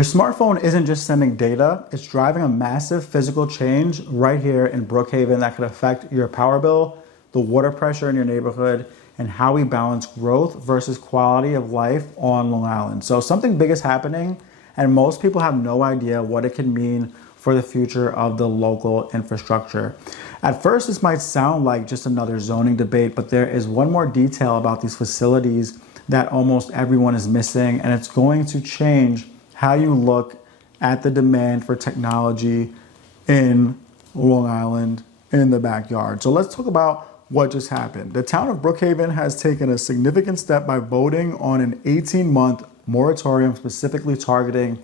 Your smartphone isn't just sending data, it's driving a massive physical change right here in Brookhaven that could affect your power bill, the water pressure in your neighborhood, and how we balance growth versus quality of life on Long Island. So something big is happening, and most people have no idea what it can mean for the future of the local infrastructure. At first, this might sound like just another zoning debate, but there is one more detail about these facilities that almost everyone is missing, and it's going to change how you look at the demand for technology in Long Island in the backyard. So let's talk about what just happened. The town of Brookhaven has taken a significant step by voting on an 18-month moratorium specifically targeting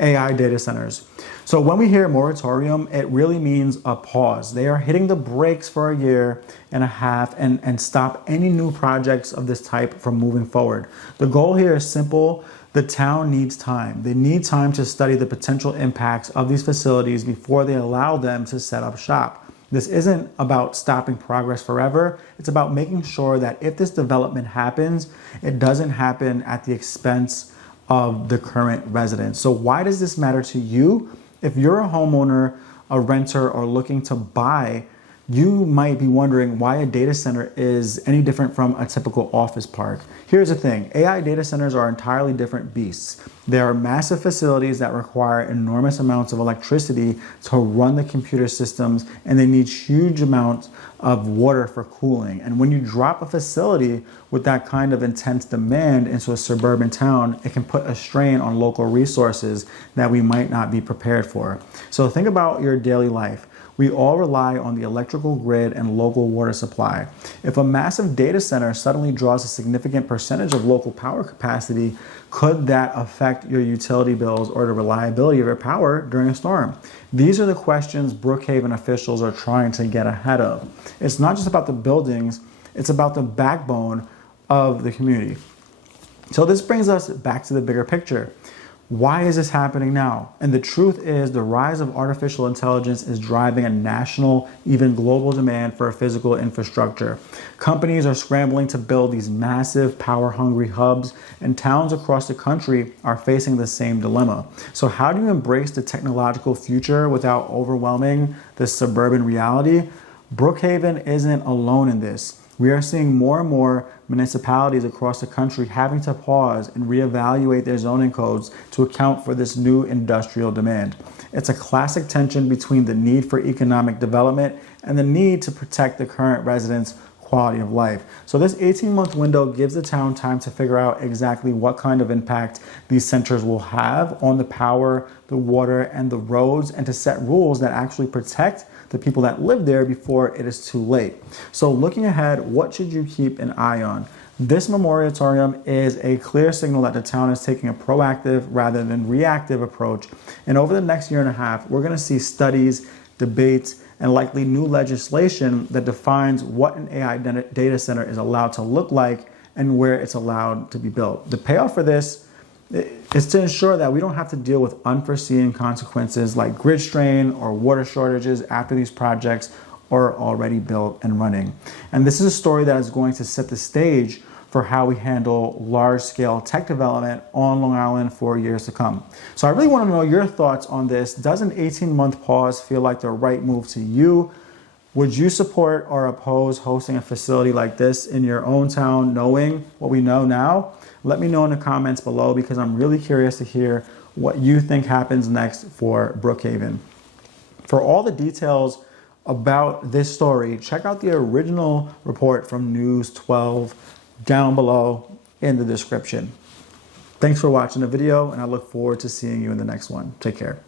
AI data centers. So when we hear moratorium, it really means a pause. They are hitting the brakes for a year and a half and stop any new projects of this type from moving forward. The goal here is simple. The town needs time. They need time to study the potential impacts of these facilities before they allow them to set up shop. This isn't about stopping progress forever. It's about making sure that if this development happens, it doesn't happen at the expense of the current residents. So why does this matter to you? If you're a homeowner, a renter, or looking to buy, you might be wondering why a data center is any different from a typical office park. Here's the thing, AI data centers are entirely different beasts. They are massive facilities that require enormous amounts of electricity to run the computer systems, and they need huge amounts of water for cooling. And when you drop a facility with that kind of intense demand into a suburban town, it can put a strain on local resources that we might not be prepared for. So think about your daily life. We all rely on the electrical grid and local water supply. If a massive data center suddenly draws a significant percentage of local power capacity, could that affect your utility bills or the reliability of your power during a storm? These are the questions Brookhaven officials are trying to get ahead of. It's not just about the buildings, it's about the backbone of the community. So this brings us back to the bigger picture. Why is this happening now? And the truth is the rise of artificial intelligence is driving a national, even global demand for a physical infrastructure. Companies are scrambling to build these massive power-hungry hubs, and towns across the country are facing the same dilemma. So how do you embrace the technological future without overwhelming the suburban reality? Brookhaven isn't alone in this. We are seeing more and more municipalities across the country having to pause and reevaluate their zoning codes to account for this new industrial demand. It's a classic tension between the need for economic development and the need to protect the current residents' quality of life. So this 18-month window gives the town time to figure out exactly what kind of impact these centers will have on the power, the water, and the roads, and to set rules that actually protect the people that live there before it is too late. So looking ahead, what should you keep an eye on? This moratorium is a clear signal that the town is taking a proactive rather than reactive approach. And over the next year and a half, we're going to see studies, debates, and likely new legislation that defines what an AI data center is allowed to look like and where it's allowed to be built. The payoff for this is to ensure that we don't have to deal with unforeseen consequences like grid strain or water shortages after these projects are already built and running. And this is a story that is going to set the stage for how we handle large-scale tech development on Long Island for years to come. So I really want to know your thoughts on this. Does an 18-month pause feel like the right move to you? Would you support or oppose hosting a facility like this in your own town, knowing what we know now? Let me know in the comments below because I'm really curious to hear what you think happens next for Brookhaven. For all the details about this story, check out the original report from News 12 down below in the description. Thanks for watching the video, and I look forward to seeing you in the next one. Take care.